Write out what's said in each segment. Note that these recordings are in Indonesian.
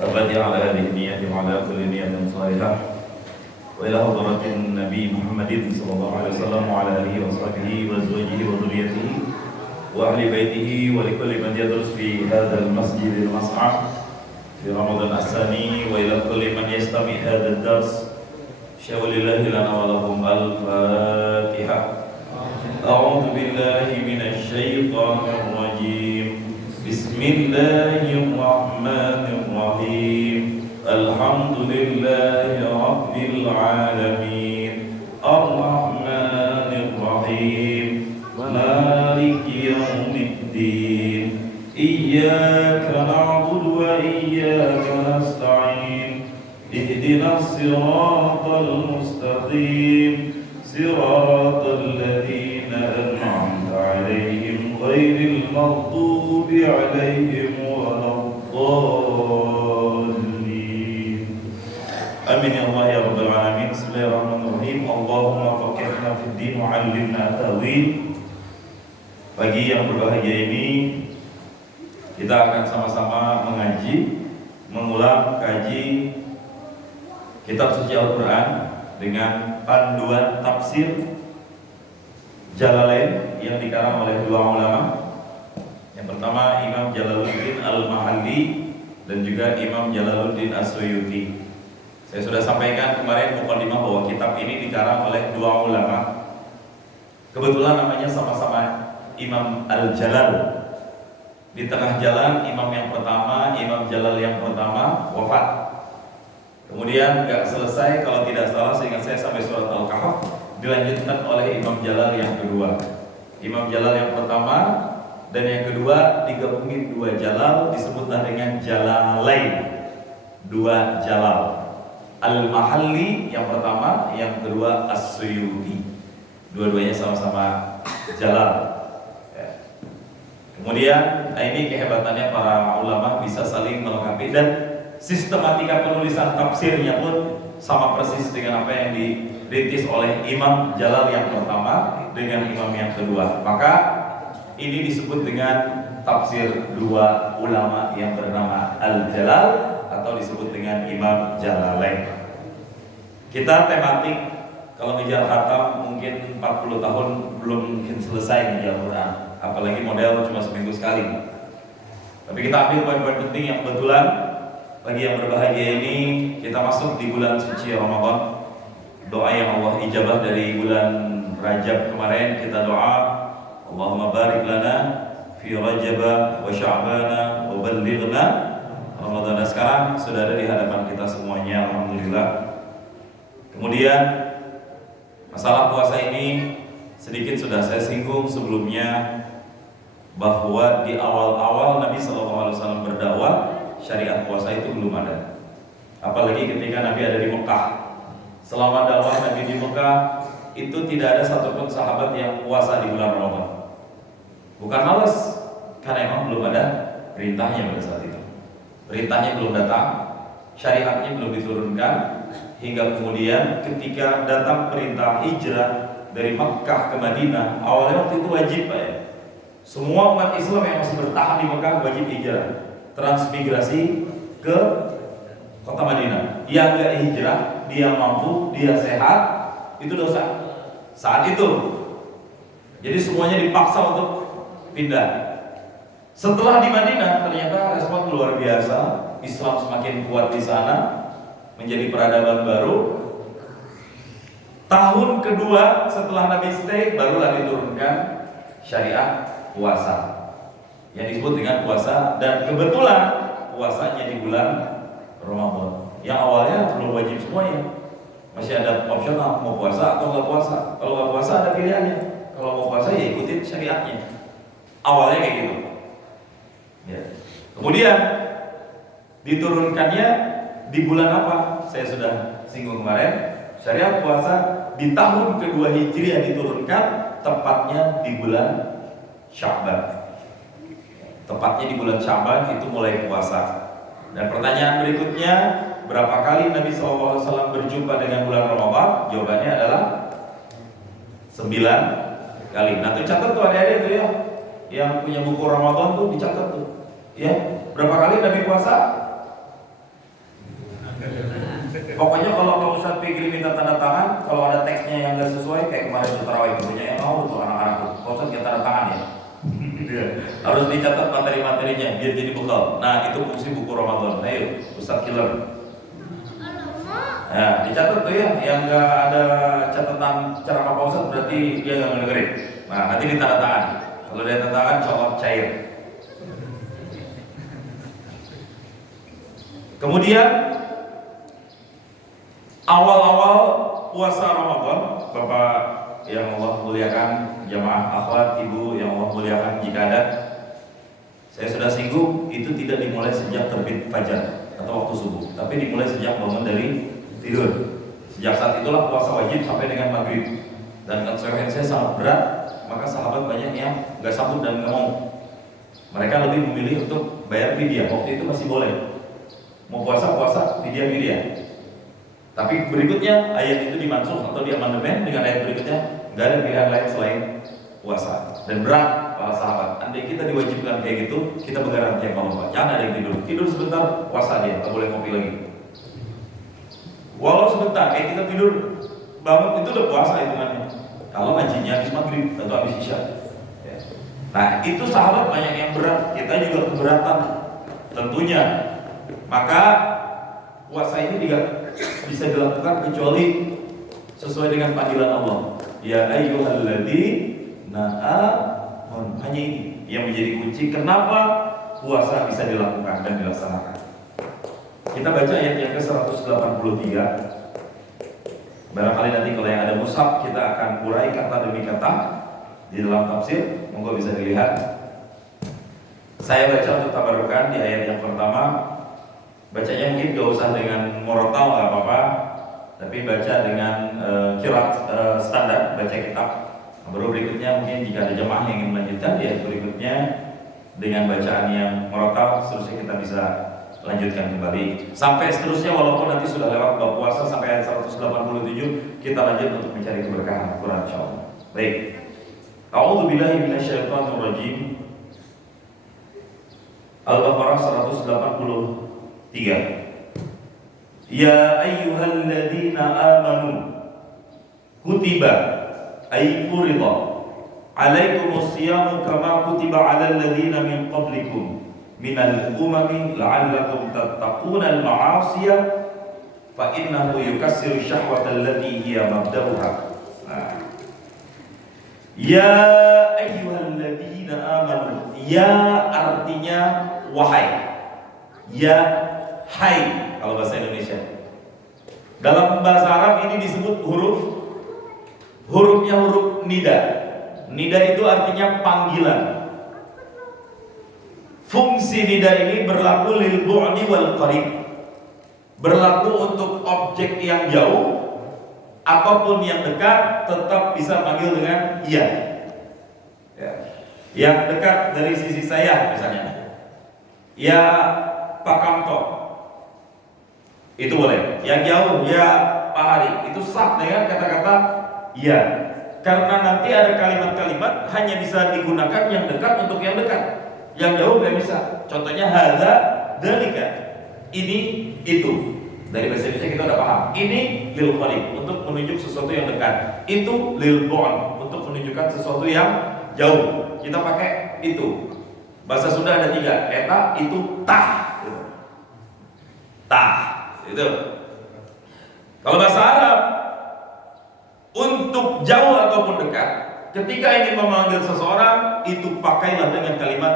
أبدي على هذه النية وعلى كل نية صالحة وإلى حضرة النبي محمد صلى الله عليه وسلم وعلى آله وصحبه وأزواجه وذريته وأهل بيته ولكل من يدرس في هذا المسجد المصعب في رمضان الثاني وإلى كل من يستمع هذا الدرس شاء لله لنا ولهم الفاتحة. أعوذ بالله من الشيطان الرجيم. بسم الله الرحمن الرحيم. الحمد لله رب العالمين الرحمن الرحيم مالك يوم الدين إياك نعبد وإياك نستعين اهدنا الصراط المستقيم صراط الذين أنعمت عليهم غير المغضوب عليهم ولا الضالين آمين يا الله يا رب العالمين. بسم الله الرحمن الرحيم. اللهم فقهنا في الدين وعلمنا التأويل. Pagi yang berbahagia ini kita akan sama-sama mengaji, mengulang, kaji kitab suci Al-Quran dengan panduan tafsir Jalalain yang dikarang oleh dua ulama. Yang pertama Imam Jalaluddin Al-Mahalli dan juga Imam Jalaluddin As-Suyuti. Saya sudah sampaikan kemarin mukadimah bahwa kitab ini dikarang oleh dua ulama. Kebetulan namanya sama-sama Imam Al-Jalal. Di tengah jalan imam yang pertama, Imam Jalal yang pertama wafat. Kemudian gak selesai, kalau tidak salah seingat saya sampai surat Al-Kahf, dilanjutkan oleh Imam Jalal yang kedua. Imam Jalal yang pertama dan yang kedua digabungin dua Jalal, disebutlah dengan Jalalain. Dua Jalal. Al-Mahalli yang pertama, yang kedua As-Suyuti. Dua-duanya sama-sama Jalal. Kemudian ini kehebatannya para ulama bisa saling melengkapi dan sistematika penulisan tafsirnya pun sama persis dengan apa yang dirintis oleh Imam Jalal yang pertama dengan Imam yang kedua. Maka ini disebut dengan tafsir dua ulama yang bernama Al-Jalal atau disebut dengan Imam Jalalain. Kita tematik kalau ngejar khatam mungkin 40 tahun belum mungkin selesai ngejar Quran. Apalagi model cuma seminggu sekali. Tapi kita ambil poin-poin penting yang kebetulan pagi yang berbahagia ini kita masuk di bulan suci Ramadan. Doa yang Allah ijabah dari bulan Rajab kemarin, kita doa Allahumma barik lana fi Rajab wa Sya'ban wa ballighna Ramadan. Sekarang sudah ada di hadapan kita semuanya, alhamdulillah. Kemudian masalah puasa ini sedikit sudah saya singgung sebelumnya, bahwa di awal-awal Nabi SAW berdakwah syariat puasa itu belum ada. Apalagi ketika Nabi ada di Mekah. Selama dakwah Nabi di Mekah itu tidak ada satupun sahabat yang puasa di bulan Ramadan. Bukan malas, karena emang belum ada perintahnya pada saat itu. Perintahnya belum datang, syariatnya belum diturunkan, hingga kemudian ketika datang perintah hijrah dari Mekah ke Madinah, awalnya waktu itu wajib Pak ya. Semua umat Islam yang masih bertahan di Mekah wajib hijrah, transmigrasi ke kota Madinah. Yang gak hijrah, dia mampu, dia sehat, itu dosa saat itu. Jadi semuanya dipaksa untuk pindah. Setelah di Madinah ternyata respon luar biasa, Islam semakin kuat di sana, menjadi peradaban baru. Tahun kedua setelah Nabi stay, barulah diturunkan syariat puasa yang disebut dengan puasa, dan kebetulan puasanya di bulan Ramadan yang awalnya belum wajib semuanya, masih ada opsional mau puasa atau nggak puasa. Kalau nggak puasa ada pilihannya, kalau mau puasa ya ikutin syariatnya. Awalnya kayak gitu ya. Kemudian diturunkannya di bulan apa? Saya sudah singgung kemarin. Syariat puasa di tahun kedua Hijriah diturunkan, tepatnya di bulan Sya'ban. Tepatnya di bulan Sya'ban itu mulai puasa. Dan pertanyaan berikutnya, berapa kali Nabi SAW berjumpa dengan bulan Ramadan? Jawabannya adalah 9 kali. Nah, tuh catat tuh adik-adik tuh ya, yang punya buku Ramadan tuh dicatat tuh. Ya, berapa kali Nabi puasa? Pokoknya kalau Pak Ustadz Fikri minta tanda tangan, kalau ada teksnya yang nggak sesuai, kayak kemarin di Tarawih, punya yang mau tuh anak-anak tuh, Pak Ustadz kita tanda tangan ya. Harus dicatat materi-materinya biar jadi bekal. Nah itu fungsi buku Ramadan. Ayo Ustadz Killer. Nah dicatat tuh ya, yang nggak ada catatan ceramah Pak Ustadz berarti dia nggak ngedengerin. Nah nanti ditanda tangan. Kalau dia tanda tangan, insya cair. Kemudian awal-awal puasa Ramadan, Bapak yang Allah muliakan, jamaah akhwat, ibu yang Allah muliakan jika ada, saya sudah singgung, itu tidak dimulai sejak terbit fajar atau waktu subuh, tapi dimulai sejak bangun dari tidur. Sejak saat itulah puasa wajib sampai dengan maghrib. Dan konsekuensinya sangat berat, maka sahabat banyak yang nggak sanggup dan nggak mau. Mereka lebih memilih untuk bayar fidyah. Waktu itu masih boleh. Mau puasa fidyah. Tapi berikutnya ayat itu dimansuh atau diamandemen dengan ayat berikutnya, nggak ada pilihan lain selain puasa. Dan berat para sahabat. Andai kita diwajibkan kayak gitu, kita begadang tiap malam. Jangan ada yang tidur sebentar, puasa dia, nggak boleh ngopi lagi. Walau sebentar, kayak kita tidur bangun itu udah puasa hitungannya. Kalau ngajinya habis maghrib atau habis isya. Nah itu sahabat banyak yang berat, kita juga keberatan tentunya. Maka puasa ini tidak bisa dilakukan kecuali sesuai dengan panggilan Allah. Ya ayyuhalladzina amanu. Hanya ini yang menjadi kunci kenapa puasa bisa dilakukan dan dilaksanakan. Kita baca ayat yang ke-183. Barangkali nanti kalau yang ada mushaf kita akan urai kata demi kata di dalam tafsir. Monggo bisa dilihat. Saya baca untuk tabarukan di ayat yang pertama. Bacanya mungkin gak usah dengan morotal, gak apa-apa, tapi baca dengan qiraat standar, baca kitab. Baru berikutnya mungkin jika ada jemaah yang ingin melanjutkan, ya berikutnya dengan bacaan yang morotal, seterusnya kita bisa lanjutkan kembali sampai seterusnya, walaupun nanti sudah lewat bab puasa sampai ayat 187, kita lanjut untuk mencari keberkahan Quran insyaallah. Baik. A'udzubillahi minasyaitonirrajim. Al-Baqarah 183. Ya ayyuhalladzina amanu kutiba ay furida alaikumus siyamu kama kutiba alal ladzina min qablikum minal umami la'allakum tattaquna al-ma'asiya fa innahu yukassiru syahwata allati hiya mabda'uha. Ya ayyuhalladzina amanu. Ya artinya wahai. Ya hai kalau bahasa Indonesia. Dalam bahasa Arab ini disebut hurufnya huruf nida. Nida itu artinya panggilan. Fungsi nida ini berlaku lil bu'di wal qarib. Berlaku untuk objek yang jauh ataupun yang dekat, tetap bisa panggil dengan iya. Ya. Yang dekat dari sisi saya misalnya. Ya Pak Kamto. Itu boleh. Yang jauh ya Pak Hari. Itu sah dengan kata-kata ya. Karena nanti ada kalimat-kalimat hanya bisa digunakan yang dekat untuk yang dekat. Yang jauh nggak bisa. Contohnya hadza dzalika. Ini itu. Dari bahasa Indonesia kita udah paham. Ini lil qarib untuk menunjuk sesuatu yang dekat. Itu lil bu'd untuk menunjukkan sesuatu yang jauh. Kita pakai itu. Bahasa Sunda ada 3. Eta, itu, tah. Tah. Itu. Kalau bahasa Arab untuk jauh ataupun dekat, ketika ingin memanggil seseorang itu pakailah dengan kalimat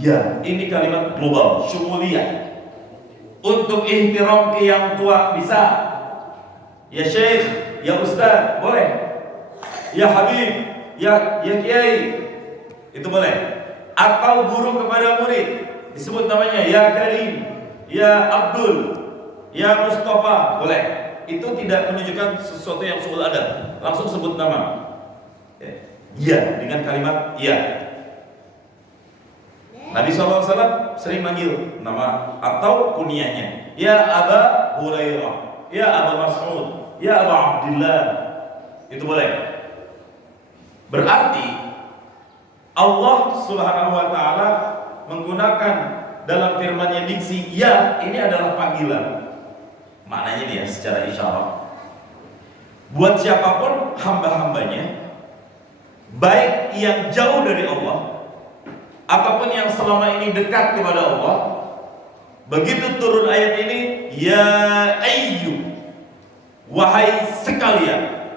ya. Ini kalimat global, syumuliyah. Untuk ihtiram ke yang tua bisa. Ya Syekh, ya Ustaz, boleh. Ya Habib, ya Kiai, itu boleh. Atau guru kepada murid disebut namanya ya Karim, ya Abdul, ya Mustafa, boleh. Itu tidak menunjukkan sesuatu yang suul adab. Langsung sebut nama. Ya, dengan kalimat ya. Nabi SAW sering manggil nama atau kunyahnya. Ya Aba Hurairah, ya Aba Mas'ud, ya Aba Abdullah. Itu boleh. Berarti Allah Subhanahu wa taala menggunakan dalam firman-Nya diksi ya, ini adalah panggilan. Maknanya dia secara isyarat, buat siapapun hamba-hambanya, baik yang jauh dari Allah ataupun yang selama ini dekat kepada Allah, begitu turun ayat ini, ya ayyu, wahai sekalian.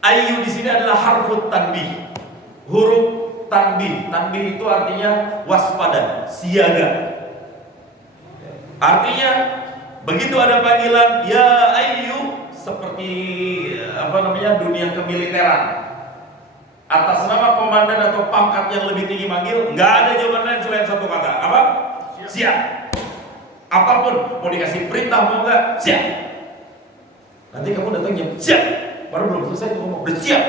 Ayyu di sini adalah harfut tanbih, huruf tanbih. Tanbih itu artinya waspada, siaga. Artinya begitu ada panggilan ya ayyu, seperti dunia kemiliteran, atas nama komandan atau pangkat yang lebih tinggi manggil, nggak ada jawaban lain selain satu kata, apa? Siap. Apapun, mau dikasih perintah mau nggak, siap. Nanti kamu datangnya siap, baru belum selesai ngomong udah siap.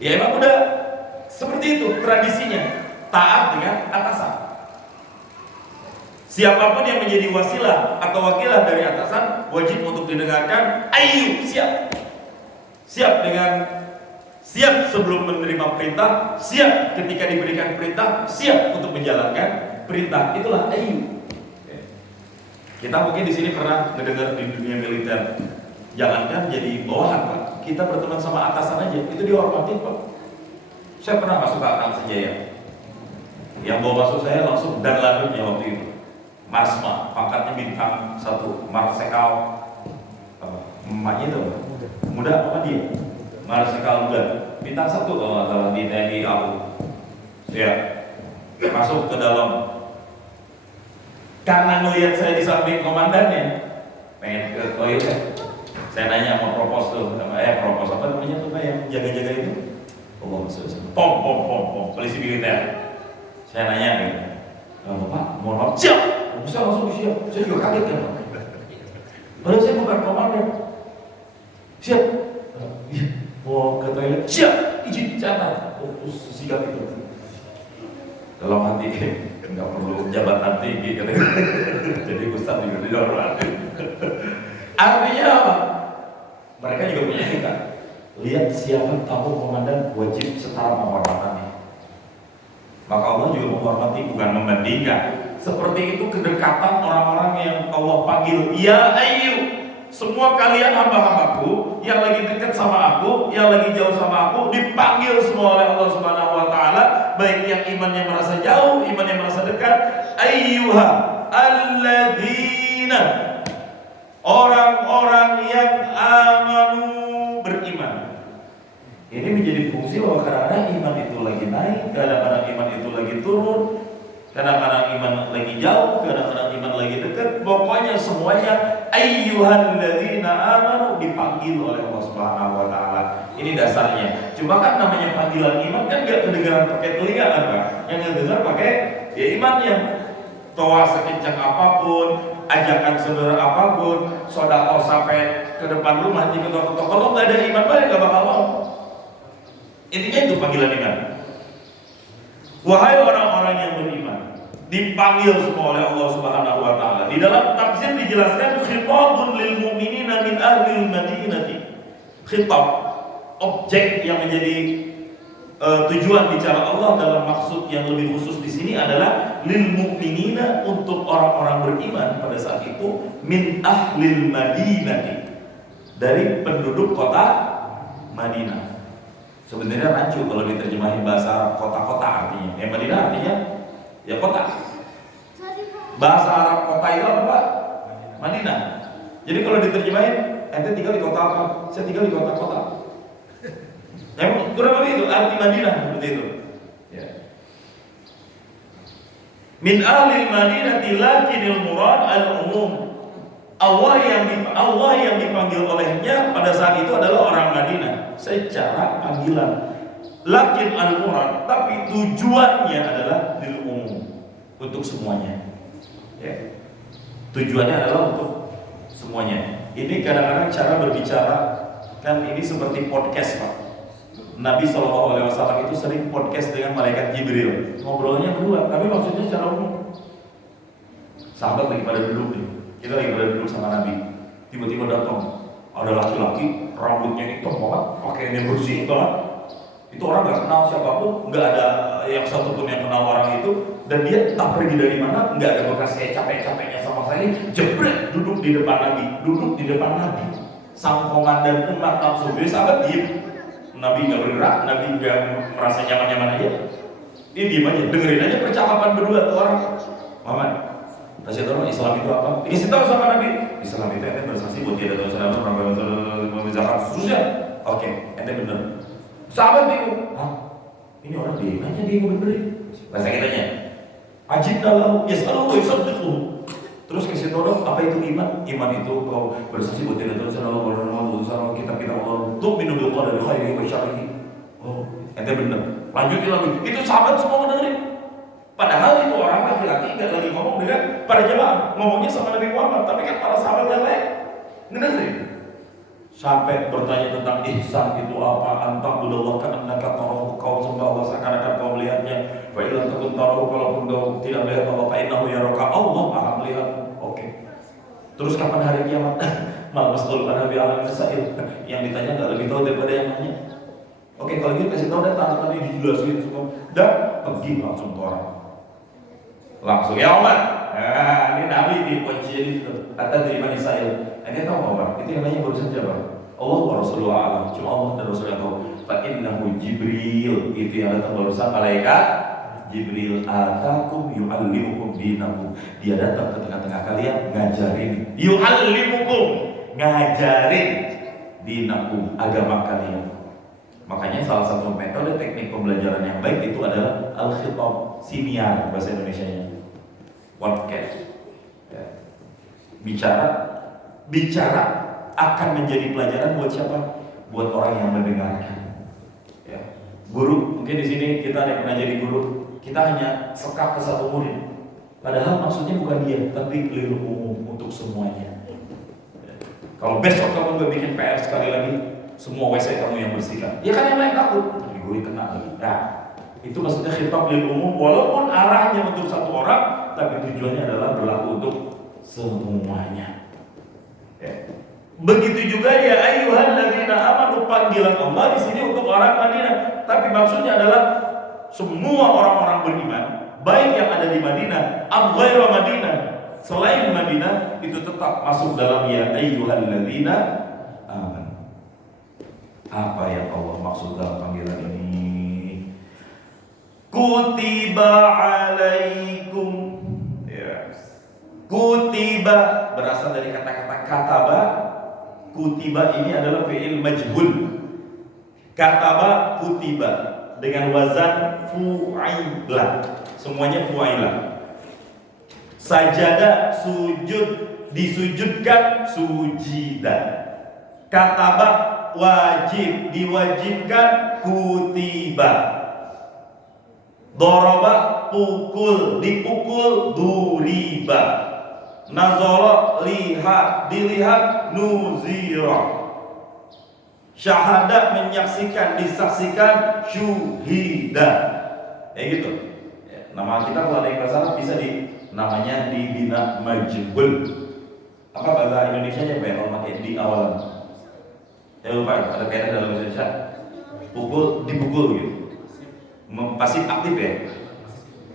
Ya emang udah seperti itu tradisinya, taat dengan atasan. Siapapun yang menjadi wasilah atau wakilah dari atasan wajib untuk didengarkan. Ayo siap, siap sebelum menerima perintah, siap ketika diberikan perintah, siap untuk menjalankan perintah. Itulah ayo. Kita mungkin di sini pernah mendengar di dunia militer, jangankan jadi bawahan Pak, kita berteman sama atasan aja itu dihormati Pak. Saya pernah masuk ke Angkatan Senjaya, yang bawa masuk saya langsung dan lanutnya waktu itu Marsma, pangkatnya bintang 1, Marsekal, emaknya itu muda apa dia? Marsekal muda, bintang 1 kalau nggak salah di TNI AU. Ya, masuk ke dalam. Karena ngelihat saya di samping komandannya, pengen ke toilet. Saya nanya mau propos tuh, propos apa namanya tuh Pak yang jaga-jaga itu? Pom, polisi militer. Saya nanya gitu, Pak, mohon maaf, siap. Saya langsung siap, saya juga kaget kan. Padahal saya bukan komandan. Siap. Mau ke toilet, siap. Izin, catat. Terus sigap itu. Dalam hati, nggak perlu jabatan tinggi katanya. Jadi Ustaz juga dihormati. Artinya apa? Mereka juga punya etika. Lihat siapa tamu komandan wajib setara menghormatannya. Maka Allah juga menghormati, bukan membandingkan. Seperti itu kedekatan orang-orang yang Allah panggil, ya ayu, semua kalian hamba-hambaku yang lagi dekat sama aku, yang lagi jauh sama aku, dipanggil semua oleh Allah Subhanahu wa taala, baik yang imannya merasa jauh, imannya merasa dekat. Ayyuha alladzina, orang-orang yang amanu, beriman. Ini menjadi fungsi bahwa kadang-kadang iman itu lagi naik, kadang-kadang iman itu lagi turun, kadang-kadang iman lagi jauh, kadang-kadang iman lagi dekat. Pokoknya semuanya ayyuhalladzina amanu dipanggil oleh Allah Subhanahu wa taala. Ini dasarnya. Cuma kan namanya panggilan iman kan enggak kedengaran pakai telinga kan Pak. Yang kedengaran pakai ya imannya. Toa sekencang apapun, ajakan saudara apapun, sedekah sampai ke depan rumah diketok-ketok. Kalau enggak ada iman baik enggak bakal mau. Intinya itu panggilan iman. Wahai orang-orang yang beriman, dipanggil semua oleh Allah Subhanahu wa taala. Di dalam tafsir dijelaskan khitabun lil mu'minina min ahlil madinati. Khitab, objek yang menjadi tujuan bicara Allah dalam maksud yang lebih khusus di sini adalah lil mu'minina, untuk orang-orang beriman pada saat itu, min ahlil madinati, dari penduduk kota Madinah. Sebenarnya rancu kalau diterjemahin bahasa Arab, kota-kota artinya. Yang Madinah artinya ya kota. Bahasa Arab kota itu apa Pak? Madinah. Jadi kalau diterjemahin, ente tinggal di kota apa? Saya tinggal di kota-kota. Yang kurang lebih itu arti Madinah seperti itu. Ya. Min ahlil madinati lakinil murad al-umum. Allah yang dipanggil olehnya pada saat itu adalah orang Madinah secara panggilan. Lakin al-murad, tapi tujuannya adalah lil umum, untuk semuanya. Ya. Tujuannya adalah untuk semuanya. Ini kadang-kadang cara berbicara kan ini seperti podcast Pak. Nabi SAW itu sering podcast dengan malaikat Jibril, ngobrolnya berdua, tapi maksudnya secara umum. Sahabat lagi pada duduk nih, kita lagi pada duduk sama Nabi, tiba-tiba datang ada laki-laki rambutnya hitam banget, pakaiannya bersih banget, Itu orang nggak kenal siapapun, nggak ada yang satupun yang kenal orang itu, dan dia tak pergi dari mana, nggak ada bekas kayak capek-capeknya sama sekali, jebret duduk di depan Nabi. Sang komandan umat langsung dia sahabat diem. Nabi nggak bergerak, Nabi nggak merasa nyaman-nyaman aja. Dia diem aja, dengerin aja percakapan berdua tuh orang. Muhammad, kasih tahu Islam itu apa? Dikasih tahu sama Nabi. Islam itu ente bersaksi buat tidak tahu saudara zakat susah. Oke, ente bener. Sahabat bingung. Hah? Ini orang diem aja dia benerin. Bahasa kitanya. Ajib dalam yasalu wa yusaddiqu. Terus kasih tahu dong apa itu iman? Iman itu kau bersaksi buat tidak tahu saudara kitab-kitab Allah. Tuh minum bil qadari khairihi wa syarrihi. Oh, ente bener. Lanjutin lagi. Itu sahabat semua mendengarin. Padahal itu orang laki-laki nggak lagi ngomong dengan para jemaah, ngomongnya sama Nabi Muhammad, tapi kan para sahabat yang lain ngedengerin. Sampai bertanya tentang ihsan itu apa, anta'budallaha ka'annaka tarahu, kau sembah Allah seakan-akan kau melihatnya. Fa illam takun tarahu, kalaupun kau tidak melihat Allah, fa innahu yaraka, Allah Maha melihat. Oke. Terus kapan hari kiamat? Mal mas'ul an nabi alam masail. Yang ditanya nggak lebih tahu daripada yang nanya. Oke, kalau gitu kasih tahu deh tanda-tanda dijelasin semua. Dan pergi langsung ke orang. Langsung ya Umar. Nah, ini Nabi di kunci itu. Kata terima Israel. Ente tahu Umar? Itu yang nanya baru saja Pak. Allah wa Rasulullah alam. Cuma Allah dan Rasulullah tahu. Fa innahu Jibril. Itu yang datang barusan malaikat Jibril atakum yu'allimukum dinakum. Dia datang ke tengah-tengah kalian ngajarin. Yu'allimukum, ngajarin dinakum, agama kalian. Makanya salah satu metode teknik pembelajaran yang baik itu adalah al-khitab, siniar bahasa Indonesianya. Podcast. Ya. Bicara akan menjadi pelajaran buat siapa? Buat orang yang mendengarkan. Ya. Guru, mungkin di sini kita ada yang pernah jadi guru, kita hanya sekap ke satu murid. Padahal maksudnya bukan dia, tapi lil umum untuk semuanya. Ya. Kalau besok kamu nggak bikin PR sekali lagi, semua WC kamu yang bersihkan. Ya kan yang lain takut. Gue kena lagi. Nah, itu maksudnya khitab lil umum, walaupun arahnya untuk satu orang, tapi tujuannya adalah berlaku untuk semuanya. Ya. Begitu juga ya ayyuhalladzina amanu, panggilan Allah di sini untuk orang Madinah, tapi maksudnya adalah semua orang-orang beriman, baik yang ada di Madinah, ghairu Madinah, selain Madinah, itu tetap masuk dalam ya ayyuhalladzina amanu. Apa yang Allah maksud dalam panggilan ini? Kutiba alaikum. Ya. Kutiba berasal dari kata-kata kataba. Kutiba ini adalah fi'il majhul. Kataba kutiba dengan wazan fu'ila. Semuanya fu'ila. Sajada sujud, disujudkan sujida. Kataba wajib, diwajibkan kutiba. Doroba pukul, dipukul duriba. Nazara lihat, dilihat nuzira. Syahada menyaksikan, disaksikan syuhida. Gitu. Ya, nama kita kalau ada yang bahasa Arab bisa namanya dibina majhul. Apa bahasa Indonesia-nya Pak kalau pakai di awalan? Ya lupa, ada kaitan dalam bahasa Indonesia. Pukul, dipukul gitu. Pasif aktif ya.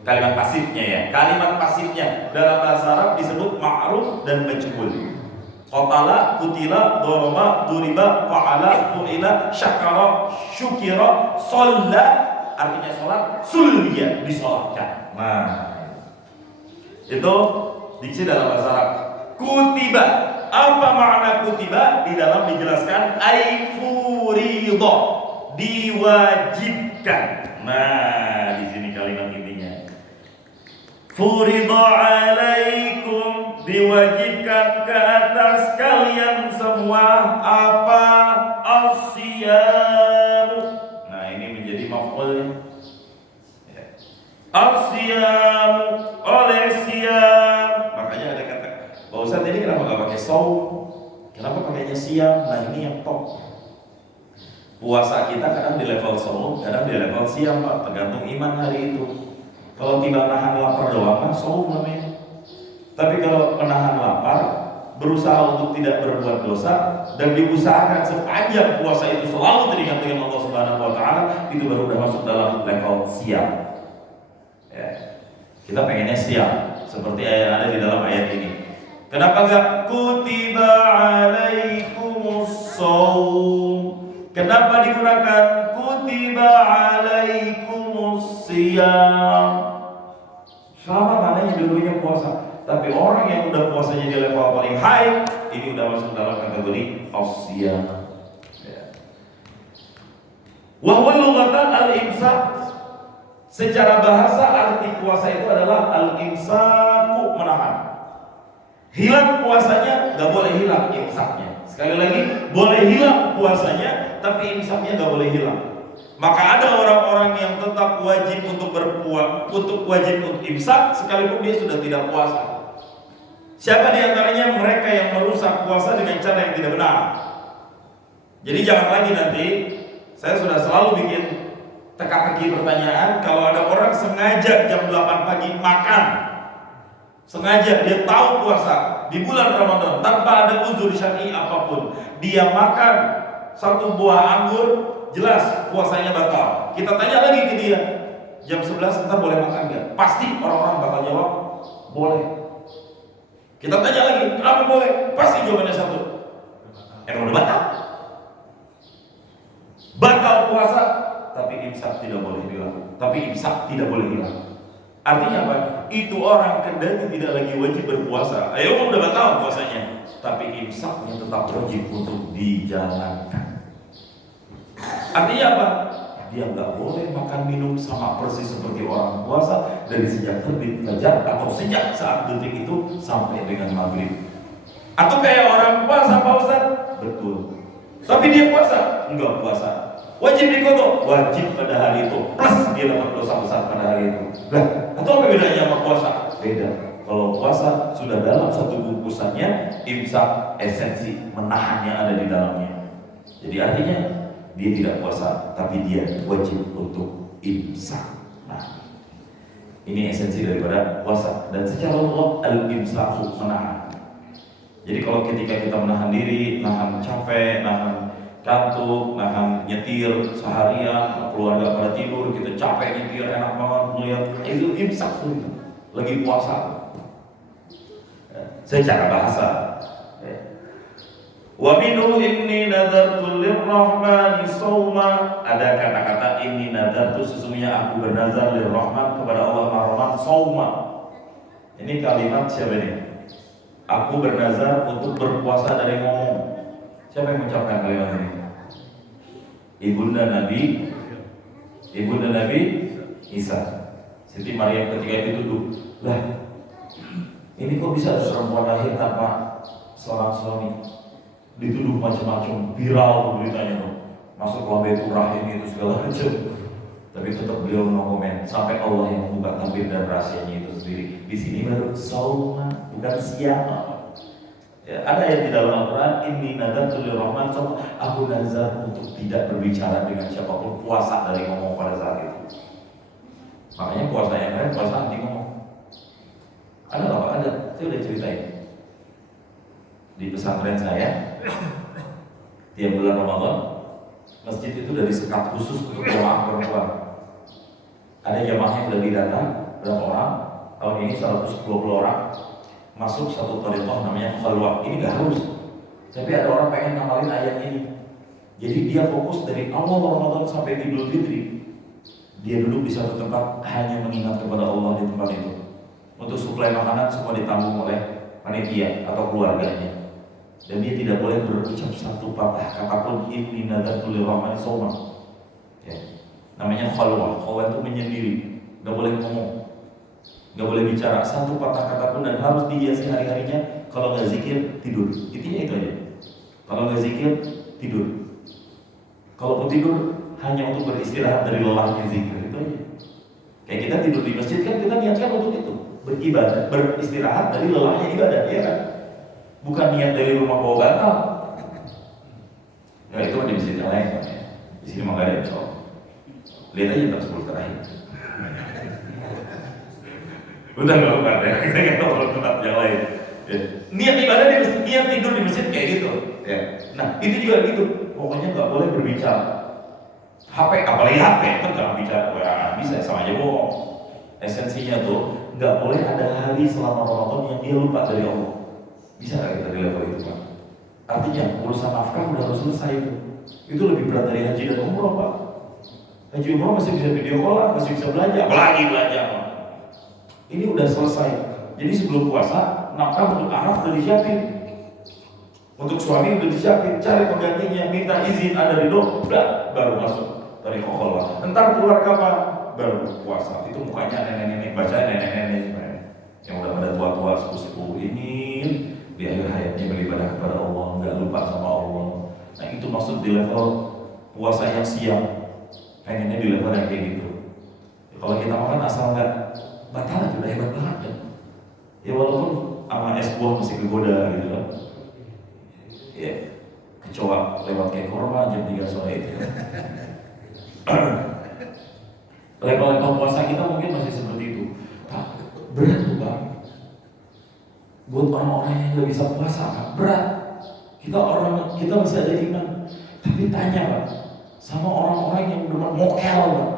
Kalimat pasifnya ya. Kalimat pasifnya dalam bahasa Arab disebut ma'ruf dan majhul. Qatala, kutila, doroma, duriba, fa'ala, fu'ila, syakara, syukira, sholla. Artinya sholat, sulliya, disolatkan. Nah, itu diksi dalam bahasa Arab. Kutiba. Apa makna kutiba? Di dalam dijelaskan ay furido, diwajibkan. Nah, di sini kalimat intinya. Furido alaikum, diwajibkan ke atas kalian semua apa? As-siyam. Nah, ini menjadi maf'ul. Ya. As-siyam, oleh siyam. Makanya ada kata, Pak Ustadz ini kenapa gak pakai saum? Kenapa pakainya siam? Nah, ini yang top. Puasa kita kadang di level saum, kadang di level siam, Pak, tergantung iman hari itu. Kalau tidak nahan lapar doang, saum namanya. Tapi kalau menahan lapar, berusaha untuk tidak berbuat dosa, dan diusahakan sepanjang puasa itu selalu teringat dengan Allah Subhanahu wa taala, itu baru udah masuk dalam level siap. Ya. Kita pengennya siap seperti yang ada di dalam ayat ini. Kenapa enggak kutiba alaikumus shaum? Kenapa digunakan kutiba alaikumus shiyam? Sama maknanya dulunya puasa, tapi orang yang udah puasanya di level paling high, ini udah masuk dalam kategori as-shiyam. Ya. Wa huwa lughatan al-imsak. Secara bahasa arti puasa itu adalah al-imsaku, menahan. Hilang puasanya nggak boleh hilang imsaknya. Sekali lagi, boleh hilang puasanya, tapi imsaknya nggak boleh hilang. Maka ada orang-orang yang tetap wajib untuk wajib untuk imsak sekalipun dia sudah tidak puasa. Siapa di antaranya mereka yang merusak puasa dengan cara yang tidak benar? Jadi jangan lagi nanti, saya sudah selalu bikin teka-teki pertanyaan, kalau ada orang sengaja jam 8 pagi makan, sengaja dia tahu puasa di bulan Ramadan tanpa ada uzur syar'i apapun, dia makan satu buah anggur, jelas puasanya batal. Kita tanya lagi ke dia, jam 11 entar boleh makan gak? Pasti orang-orang bakal jawab boleh. Kita tanya lagi, kenapa boleh? Pasti jawabannya satu, emang udah batal. Batal puasa, tapi imsak tidak boleh hilang. Artinya apa? Itu orang kendali tidak lagi wajib berpuasa. Ayo udah batal puasanya, tapi imsaknya tetap wajib untuk dijalankan. Artinya apa? Dia nggak boleh makan minum sama persis seperti orang puasa dari sejak terbit fajar atau sejak saat detik itu sampai dengan maghrib. Atau kayak orang puasa Pak Ustaz? Betul. Tapi dia puasa? Enggak puasa. Wajib diqodho? Wajib pada hari itu. Plus dia dapat dosa besar pada hari itu. Nah, atau apa bedanya sama puasa? Beda. Kalau puasa sudah dalam satu bungkusannya, imsak esensi menahan yang ada di dalamnya. Jadi artinya dia tidak puasa, tapi dia wajib untuk imsak. Nah, ini esensi daripada puasa. Dan secara Allah al-imsaku menahan. Jadi kalau ketika kita menahan diri, nahan capek, nahan kantuk, nahan nyetir seharian, keluarga pada tidur, kita capek nyetir, enak banget melihat, itu imsak tuh, lagi puasa. Secara bahasa. Wa minhu inni nadartu lirrahmani shauma. Ada kata-kata inni nadartu, sesungguhnya aku bernazar lirrahman, kepada Allah Ar-Rahman, shauma. Ini kalimat siapa ini? Aku bernazar untuk berpuasa dari ngomong. Siapa yang mengucapkan kalimat ini? Ibunda Nabi Isa. Siti Maryam ketika itu duduk, lah ini kok bisa perempuan lahir tanpa seorang suami? Dituduh macam-macam, viral beritanya tuh, masuk lambetul rahim itu segala macam. Tapi tetap beliau no komen sampai Allah yang membuka tabir dan rahasianya itu sendiri. Di sini baru sauma, bukan siapa. Ya, ada yang di dalam Al-Quran, inni nadartu lirrahman, aku nazar untuk tidak berbicara dengan siapapun, puasa dari ngomong pada saat itu. Makanya puasa yang lain puasa anti ngomong. Ada nggak Pak? Ada. Saya udah ceritain di pesantren saya. Tiap bulan Ramadan, masjid itu udah disekat khusus untuk jamaah perempuan. Ada jamaahnya udah datang, berapa orang? Tahun ini 120 orang. Masuk satu thariqah namanya khalwah. Ini gak harus, tapi ada orang pengen ngamalin ayat ini. Jadi dia fokus dari awal Ramadan sampai Idul Fitri, dia duduk di satu tempat hanya mengingat kepada Allah di tempat itu. Untuk suplai makanan semua ditanggung oleh panitia atau keluarganya. Dan dia tidak boleh berucap satu patah kata pun, inni nadartu lirrahmani shauma. Ya. Namanya khalwah. Khalwah itu menyendiri, gak boleh ngomong, gak boleh bicara satu patah kata pun, dan harus dihiasi hari-harinya. Kalau gak zikir, tidur. Intinya itu aja. Kalau gak zikir, tidur. Kalau tidur, hanya untuk beristirahat dari lelahnya zikir. Itu aja. Kayak kita tidur di masjid kan, kita niatkan untuk itu, beribadah, beristirahat dari lelahnya ibadah, ya kan? Bukan niat dari rumah bawa bantal. Ya itu kan di masjid yang lain kan ya. Di sini mah gak ada insya Allah. Lihat aja tak 10 terakhir. Udah gak lupa ya, kita nggak tahu tempat yang lain. Ya. Niat ibadah di masjid, niat tidur di masjid kayak gitu. Ya. Nah itu juga gitu. Pokoknya nggak boleh berbicara. HP, apalagi HP itu jangan bicara. Wah, bisa sama aja bohong. Esensinya tuh nggak boleh ada hari selama Ramadan yang dia lupa dari Allah. Bisa nggak kita di level itu Pak? Artinya urusan nafkah udah harus selesai itu. Itu lebih berat dari haji dan umroh Pak. Haji umroh masih bisa video call, masih bisa belanja, apalagi belanja. Ini udah selesai. Jadi sebelum puasa nafkah untuk anak udah disiapin, untuk suami udah disiapin, cari penggantinya, minta izin ada ridho, udah baru masuk dari kokol. Entar keluar kapan? Baru puasa. Itu mukanya nenek-nenek, baca nenek-nenek yang udah pada tua-tua sepuh-sepuh ini di akhir hayatnya beribadah kepada Allah, nggak lupa sama Allah. Nah itu maksud di level puasa yang siang, pengennya di level yang kayak gitu. Kalau kita makan asal nggak batal itu udah hebat banget kan. Ya walaupun sama es buah masih kegoda gitu kan. Ya, kecoa lewat kayak korma jam 3 sore itu. Level puasa kita mungkin masih seperti itu. Pak, berat tuh Pak. Buat orang-orang yang nggak bisa puasa, Pak, berat. Kita masih ada iman. Tapi tanya Pak, sama orang-orang yang benar mokel Pak.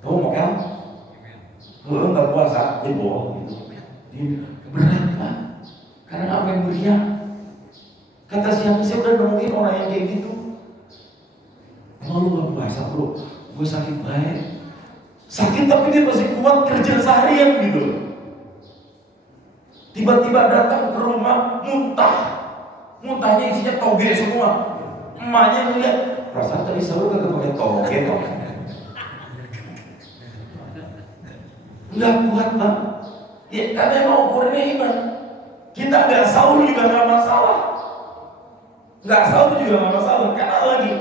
Tahu mokel? Kalau nggak puasa, dia bohong gitu. Berat Pak. Karena apa yang mulia? Kata siapa sih udah nemuin orang yang kayak gitu? Kalau lu gak puasa bro, gue sakit baik. Sakit tapi dia masih kuat kerja seharian gitu. Tiba-tiba datang ke rumah muntah. Muntahnya isinya toge semua. Emaknya ngeliat, perasaan tadi selalu kagak pakai toge kok. Gak kuat Pak. Ya karena emang ukurnya iman. Kita gak sahur juga gak masalah. Gak sahur juga gak masalah. Karena lagi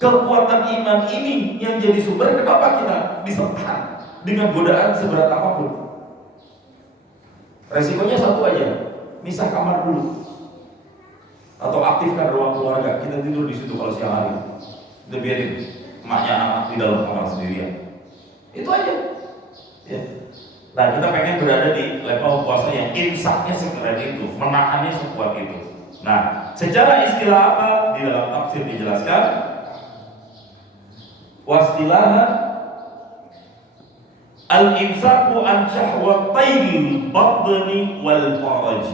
kekuatan iman ini yang jadi sumber kenapa kita bisa tahan dengan godaan seberat apapun. Resikonya satu aja, misah kamar dulu atau aktifkan ruang keluarga. Kita tidur di situ kalau siang hari. Kita biarin emaknya anak di dalam kamar sendirian. Itu aja. Ya. Nah kita pengen berada di level puasa yang imsaknya sekeren itu, menahannya sekuat itu. Nah secara istilah apa di dalam tafsir dijelaskan? Wastilaha al-imsaku an syahwatayil batni wal faraj.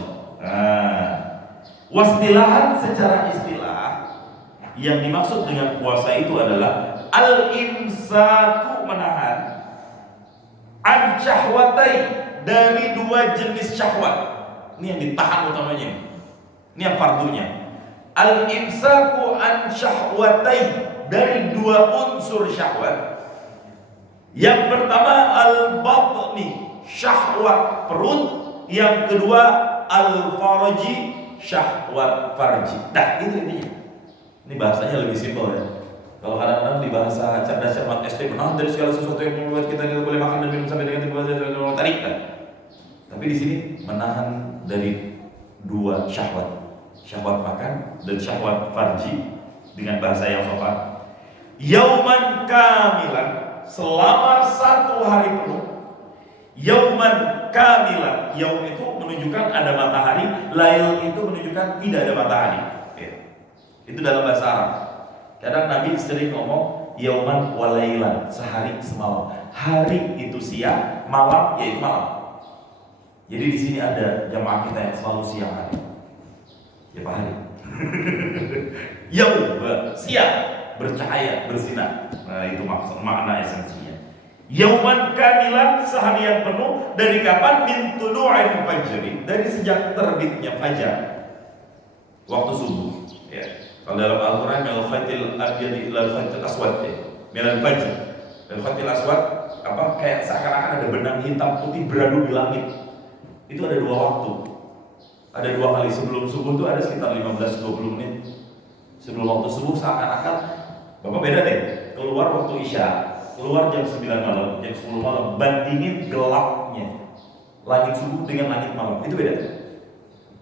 Wastilahan secara istilah yang dimaksud dengan puasa itu adalah al-imsaku menahan an syahwatai dari dua jenis syahwat. Ini yang ditahan utamanya. Ini yang fardunya. Al-imsaku an syahwatai dari dua unsur syahwat. Yang pertama al-batni, syahwat perut. Yang kedua al-farji, syahwat farji. Nah itu intinya. Ini bahasanya lebih simpel ya. Kalau kadang-kadang di bahasa cerdas cermat SD menahan dari segala sesuatu yang membuat kita tidak boleh makan dan minum sampai dengan tiba-tiba tarik kan. Tapi di sini menahan dari dua syahwat. Syahwat makan dan syahwat farji dengan bahasa yang sopan. Yauman kamilan, selama satu hari penuh. Yauman kamilan, yaum itu menunjukkan ada matahari, lail itu menunjukkan tidak ada matahari. Ya. Itu dalam bahasa Arab. Kadang Nabi sering ngomong yauman walailan, sehari semalam. Hari itu siang, malam yaitu malam. Jadi di sini ada jamaah kita yang selalu siang hari. Ya Pak hari. Yaum siang, bercahaya, bersinar. Nah itu maksud makna esensinya. Yauman kamilan, seharian penuh. Dari kapan? Min tulu'il fajri, dari sejak terbitnya fajar, waktu subuh ya. Kalau dalam Al-Quran minal khaitil abyadi ilal khaitil aswad ya. Minal fajr, minal khaitil aswad apa, kayak seakan-akan ada benang hitam putih beradu di langit. Itu ada dua waktu. Ada dua kali sebelum subuh itu ada sekitar 15-20 menit. Sebelum waktu subuh seakan-akan Bapak beda deh, keluar waktu isya, keluar jam 9 malam, jam 10 malam, bandingin gelapnya langit subuh dengan langit malam, itu beda.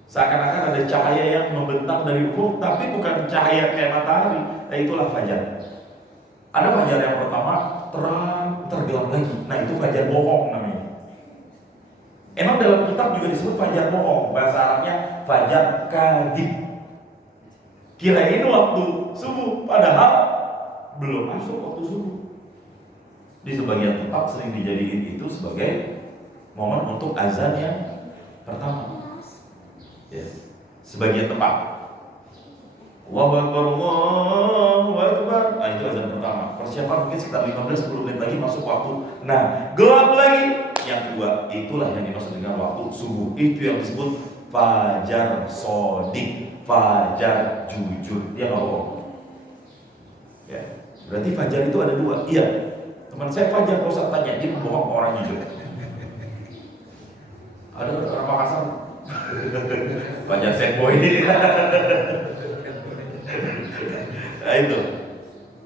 Seakan-akan ada cahaya yang membentang dari ufuk, tapi bukan cahaya kayak matahari. Nah itulah fajar. Ada fajar yang pertama terang, tergelap lagi. Nah itu fajar bohong namanya. Emang dalam kitab juga disebut fajar bohong, bahasa Arabnya fajar kadhib. Kirain waktu subuh, padahal belum masuk waktu subuh. Di sebagian tempat sering dijadiin itu sebagai momen untuk azan yang pertama. Ya. Sebagian tempat. Allahu Akbar, Allahu Akbar. Nah, itu azan pertama. Persiapan mungkin sekitar 15-10 menit lagi masuk waktu. Nah, gelap lagi. Yang kedua, itulah yang dimaksud dengan waktu subuh. Itu yang disebut fajar sodik, fajar jujur. Dia nggak bohong. Ya, berarti fajar itu ada dua. Iya. Teman saya fajar, kalau saya tanya dia bohong orang jujur. Ada orang Makassar. Fajar Semboy. Nah itu.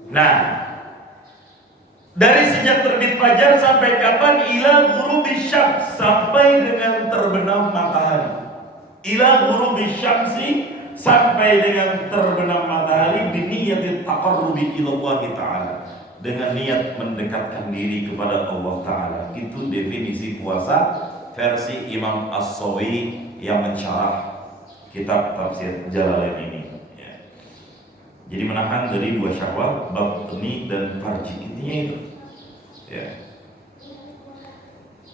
Nah, dari sejak terbit fajar sampai kapan? Ila ghurubi syams, sampai dengan terbenam matahari. Ila ghurubi syamsi, sampai dengan terbenam matahari, biniyati taqarrubi ila Allah Ta'ala, dengan niat mendekatkan diri kepada Allah Ta'ala. Itu definisi puasa versi Imam As-Sawi yang mensyarah kitab tafsir Jalalain ini. Jadi menahan dari dua syahwat, batni dan farji, intinya itu. Ya.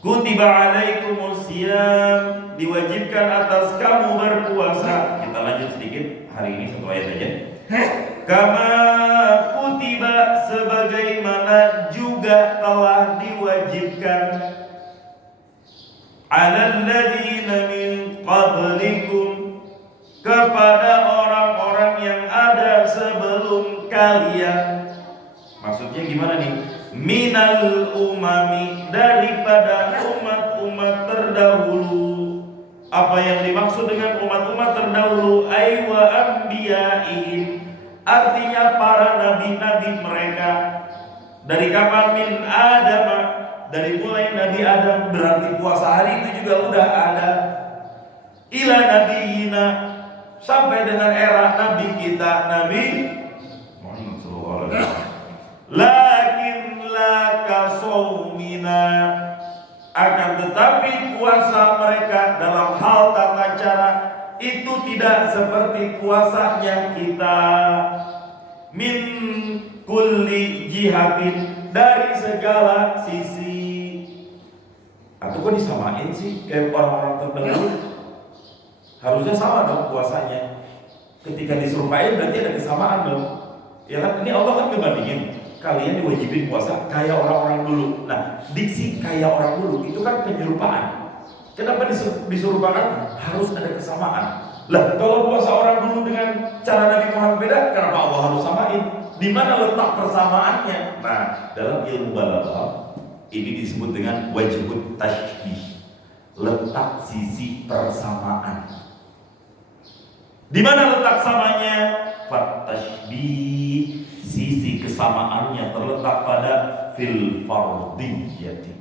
Kutiba alaikumus siyam, diwajibkan atas kamu berpuasa. Kita lanjut sedikit hari ini satu ayat aja. Kama kutiba, sebagaimana juga telah diwajibkan, alal ladzina min qablikum, kepada orang-orang yang ada sebelum kalian. Maksudnya gimana nih? Minal umami, daripada umat-umat terdahulu. Apa yang dimaksud dengan umat-umat terdahulu? Aywa anbiya'ihim, artinya para nabi-nabi mereka. Dari kapan? Min Adam, dari mulai Nabi Adam, berarti puasa hari itu juga udah ada. Ila nabiyina, sampai dengan era Nabi kita, Nabi Muhammad SAW. Lakin la kasaumina, akan tetapi puasa mereka dalam hal tata cara itu tidak seperti puasanya kita. Min kulli jihatin, dari segala sisi. Atau kok disamain sih kayak orang-orang terdahulu? Harusnya sama dong puasanya. Ketika diserupain berarti ada kesamaan dong. Ya kan, ini Allah kan ngebandingin. Kalian diwajibin puasa kayak orang-orang dulu. Nah, diksi kayak orang dulu itu kan penyerupaan. Kenapa diserupakan? Harus ada kesamaan. Lah, kalau puasa orang dulu dengan cara Nabi Muhammad beda, kenapa Allah harus samain? Di mana letak persamaannya? Nah, dalam ilmu balaghah ini disebut dengan wajibut tashbih. Letak sisi persamaan. Di mana letak samanya? Fatashbih, sisi kesamaannya terletak pada fil fardiyati,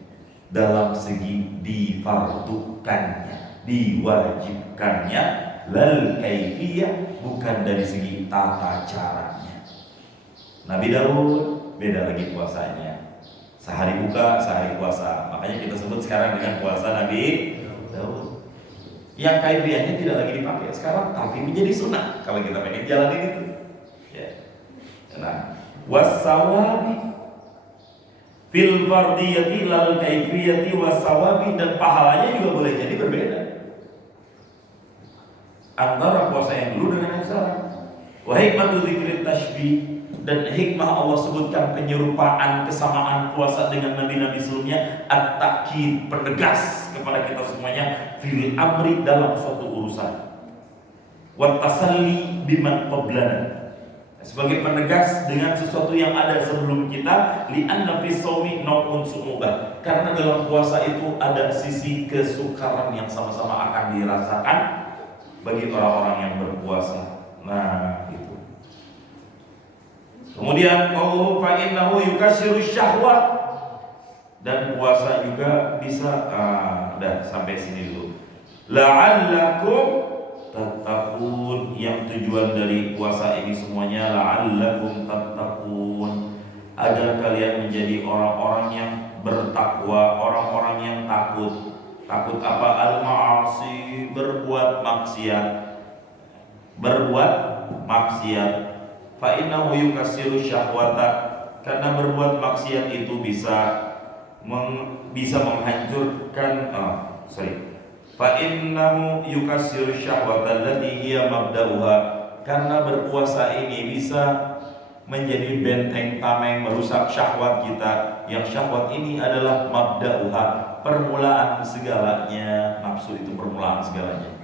dalam segi difardukannya, diwajibkannya, lal kaifiyah, bukan dari segi tata caranya. Nabi Daud beda lagi puasanya, sehari buka, sehari puasa. Makanya kita sebut sekarang dengan puasa Nabi Daud. Yang kaifiyahnya tidak lagi dipakai sekarang, tapi menjadi sunnah kalau kita pengen jalanin itu. Ya. Nah, wasawabi fil fardiyati lal kaifiyati wasawabi, dan pahalanya juga boleh jadi berbeda antara puasa yang dulu dengan yang sekarang. Wa hikmatu dzikri tashbih, dan hikmah Allah sebutkan penyerupaan kesamaan puasa dengan nabi-nabi sebelumnya, at-takkid, penegas kepada kita semuanya, fil amri, dalam suatu urusan, wa tasalli biman qablana, sebagai penegas dengan sesuatu yang ada sebelum kita, li'anna fis shaumi naw'un su'ubah, karena dalam puasa itu ada sisi kesukaran yang sama-sama akan dirasakan bagi orang-orang yang berpuasa. Nah, itu. Kemudian qawluhu fa innahu yukashiru syahwat, dan puasa juga bisa udah sampai sini dulu. La'allakum tattaqun, yang tujuan dari puasa ini semuanya la'allakum tattaqun, agar kalian menjadi orang-orang yang bertakwa, orang-orang yang takut. Takut apa? Al-ma'asi, berbuat maksiat. Berbuat maksiat. Fa innahu yukassiru syahwata, karena berbuat maksiat itu bisa menghancurkan fa innahu yukassiru syahwata allati hiya mabda'uha, karena berpuasa ini bisa menjadi benteng tameng merusak syahwat kita, yang syahwat ini adalah mabda'uha, permulaan segalanya. Nafsu itu permulaan segalanya.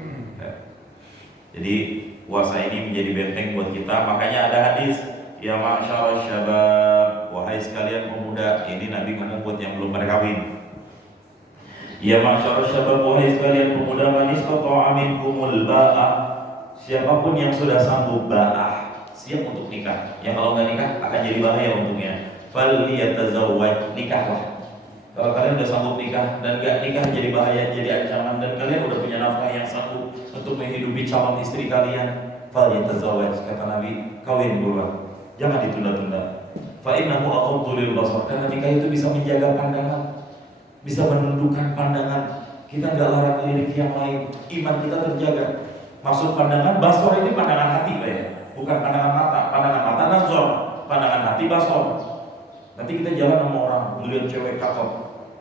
Jadi puasa ini menjadi benteng buat kita. Makanya ada hadis, ya ma'syarasy syabab, wahai sekalian pemuda. Ini Nabi ngomong buat yang belum berkawin. Ya ma'syarasy syabab, wahai sekalian pemuda, man istata'a minkumul ba'ah, siapapun yang sudah sanggup ba'ah, siap untuk nikah. Yang kalau nggak nikah akan jadi bahaya untungnya. Falyatazawwaj, nikahlah. Kalau kalian udah sanggup nikah dan nggak nikah jadi bahaya, jadi ancaman, dan kalian udah punya nafkah yang sanggup untuk menghidupi calon istri kalian, falyatazawwaj, kata Nabi, kawin dulu, jangan ditunda-tunda. Fa innahu aghaddu lil basar, karena nikah itu bisa menjaga pandangan, bisa menundukkan pandangan. Kita nggak larang lirik yang lain, iman kita terjaga. Maksud pandangan, basor ini pandangan hati, Pak ya, bukan pandangan mata. Pandangan mata nazar, pandangan hati basor. Nanti kita jalan sama orang, melihat cewek cakep,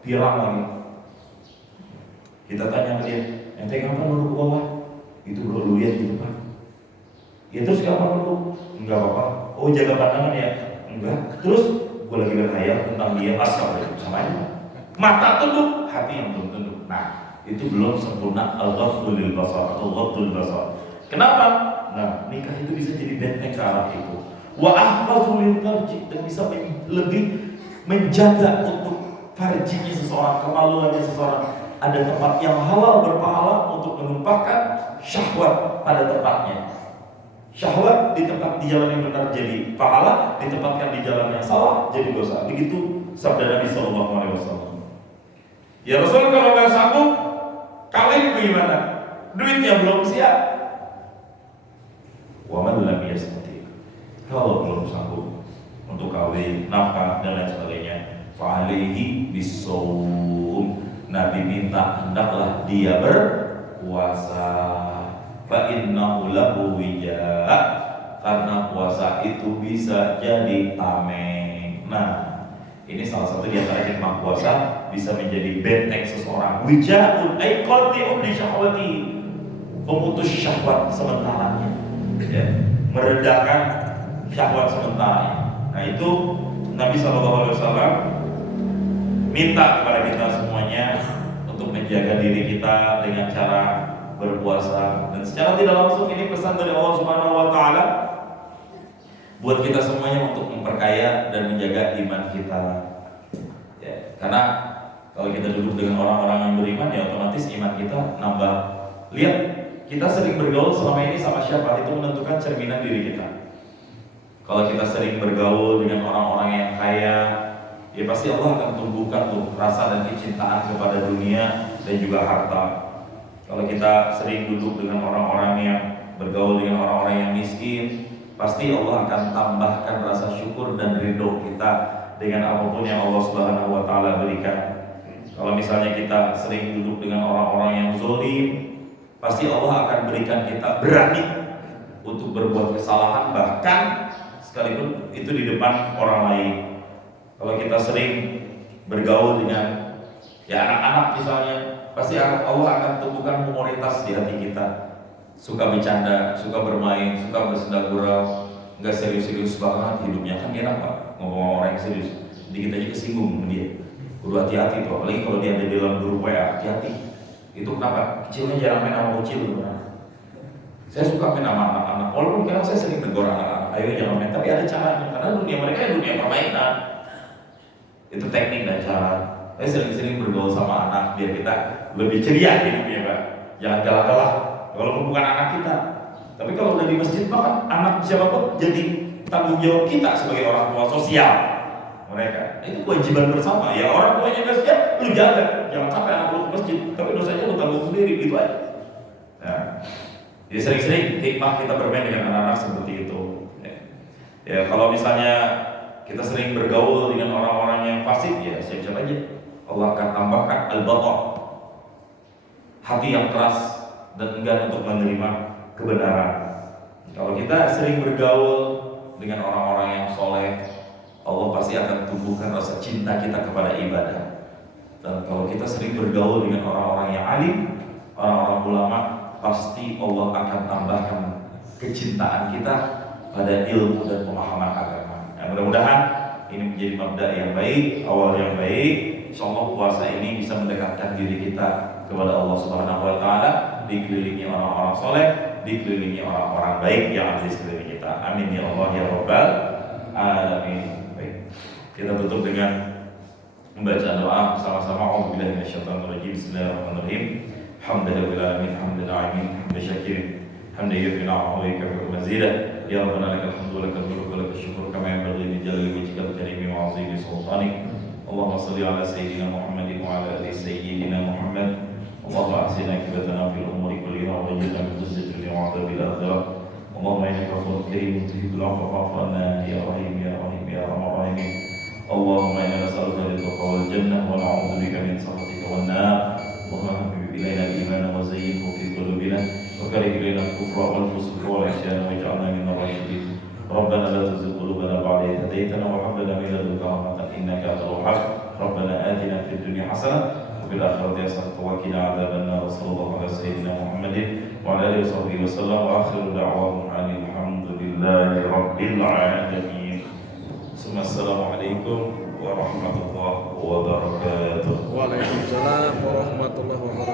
pirang lagi. Kita tanya ke dia, ente kapan duduk ke bawah? Itu bro, lu lihat di depan. Ya terus kapan duduk? Enggak apa-apa. Oh, jaga pandangan ya? Enggak. Terus gue lagi berkhayal tentang dia, asal sama aja. Mata tunduk, hati yang belum tunduk. Nah, itu belum sempurna al-ghaddu lil basar atau ghaddu basar. Kenapa? Nah, nikah itu bisa jadi benteng ke arah itu. Wa ahfadzu lil farji, dan bisa lebih menjaga untuk farjinya seseorang, kemaluannya seseorang. Ada tempat yang halal berpahala untuk menumpahkan syahwat pada tempatnya. Syahwat di tempat di jalan yang benar jadi pahala, ditempatkan di jalan yang salah jadi dosa. Begitu sabda Nabi Sallallahu Alaihi Wasallam. Ya Rasul, kalau nggak sanggup kawin gimana? Duitnya belum siap. Wa man lam yastati, kalau belum sanggup untuk kawin, nafkah dan lain sebagainya, fa alaihi bisawm, Nabi minta hendaklah dia berpuasa. Fa innahu lahu wija, karena puasa itu bisa jadi tameng. Nah, ini salah satu di antara hikmah puasa, bisa menjadi benteng seseorang. Wijaun ay qati'un li syahwati, pemutus syahwat sementaranya, ya, meredakan syahwat sementara. Nah, itu Nabi SAW minta kepada kita semuanya untuk menjaga diri kita dengan cara berpuasa. Dan secara tidak langsung ini pesan dari Allah Subhanahu wa taala buat kita semuanya untuk memperkaya dan menjaga iman kita. Ya, karena kalau kita duduk dengan orang-orang yang beriman, ya otomatis iman kita nambah. Lihat, kita sering bergaul selama ini sama siapa, itu menentukan cerminan diri kita. Kalau kita sering bergaul dengan orang-orang yang kaya, ya pasti Allah akan tumbuhkan tuh rasa dan kecintaan kepada dunia dan juga harta. Kalau kita sering duduk dengan orang-orang yang bergaul dengan orang-orang yang miskin, pasti Allah akan tambahkan rasa syukur dan ridho kita dengan apapun yang Allah Subhanahu wa taala berikan. Kalau misalnya kita sering duduk dengan orang-orang yang zalim, pasti Allah akan berikan kita berani untuk berbuat kesalahan, bahkan sekalipun itu di depan orang lain. Kalau kita sering bergaul dengan anak-anak misalnya, pasti Allah akan tumbuhkan humoritas di hati kita. Suka bercanda, suka bermain, suka bersenda gurau, nggak serius-serius banget hidupnya. Kan enak Pak, ngomong orang yang serius, dikit aja kesinggung sama dia. Kudu hati-hati tuh, apalagi kalau dia ada di dalam grup WA, hati-hati. Itu kenapa? Kecilnya jarang main sama kecil. Saya suka main sama anak-anak, walaupun kadang saya sering tegur anak-anak, ayo jangan main, tapi ada caranya, karena dunia mereka ya dunia permainan. Itu teknik dan cara. Saya sering-sering bergaul sama anak biar kita lebih ceria hidupnya Pak. Jangan galak-galak, walaupun bukan anak kita. Tapi kalau udah di masjid maka anak siapapun jadi tanggung jawab kita sebagai orang tua sosial mereka. Itu kewajiban bersama. Ya orang tuanya ke masjid, lu jaga, jangan sampai anak lu ke masjid, tapi dosanya lu tanggung sendiri, gitu aja. Nah, jadi sering-sering hikmah kita bermain dengan anak-anak seperti itu. Ya kalau misalnya kita sering bergaul dengan orang-orang yang fasik, ya siap-siap aja Allah akan tambahkan al-batar, hati yang keras dan enggan untuk menerima kebenaran. Kalau kita sering bergaul dengan orang-orang yang soleh, Allah pasti akan tumbuhkan rasa cinta kita kepada ibadah. Dan kalau kita sering bergaul dengan orang-orang yang alim, orang-orang ulama, pasti Allah akan tambahkan kecintaan kita pada ilmu dan pemahaman agama. Mudah-mudahan ini menjadi mabda yang baik, awal yang baik. Insyaallah puasa ini bisa mendekatkan diri kita kepada Allah Subhanahu wa taala, dikelilingi orang-orang soleh, dikelilingi orang-orang baik yang ada di sekeliling kita. Amin ya Allah ya Rabbal alamin. Baik. Kita tutup dengan membaca doa sama-sama. A'udzubillahi minasyaitonirrajim. Bismillahirrahmanirrahim. Alhamdulillahirabbil alamin, hamdan alamin, hamdan syakirin, hamdan yufi ni'amahu wa yakfi mazidah. Ya Rabbana lakal hamdu wa lakal mulku wa lakal syukru kama yanbaghi li jalali wajhikal karimi wa 'azimi sultanik. Allahumma shalli ala sayyidina Muhammadin wa ala ali sayyidina Muhammad. Allahumma ahsin aqibatana fil umuri kulliha wa ajirna min khizyi dunya wa 'adzabil akhirah. Allahumma innaka afuwwun karimun tuhibbul 'afwa fa'fu 'anna ya rahim ya rahim ya arhamar rahimin. Allahumma inna nas'aluka ridhaka wal jannah wa na'udzu bika min sakhatika wan nar. Allahumma habbib ilayna al-iman wa zayyinhu fi qulubina wa karrih ilayna al-kufra wal fusuqa wal 'isyan waj'alna minal rasyidin. Rabbana la tuzigh qulubana ba'da idh hadaytana wa hab lana min ladunka rahmatan innaka antal wahhab. Rabbana atina fid dunya hasanah wa fil akhirati hasanah wa qina adzaban nar. Sallallahu ala sayyidina Muhammadin wa ala alihi wa sahbihi wasallam wa akhiru da'wana alhamdulillahi rabbil alamin. Assalamualaikum warahmatullahi wabarakatuh. Waalaikumsalam warahmatullahi wabarakatuh.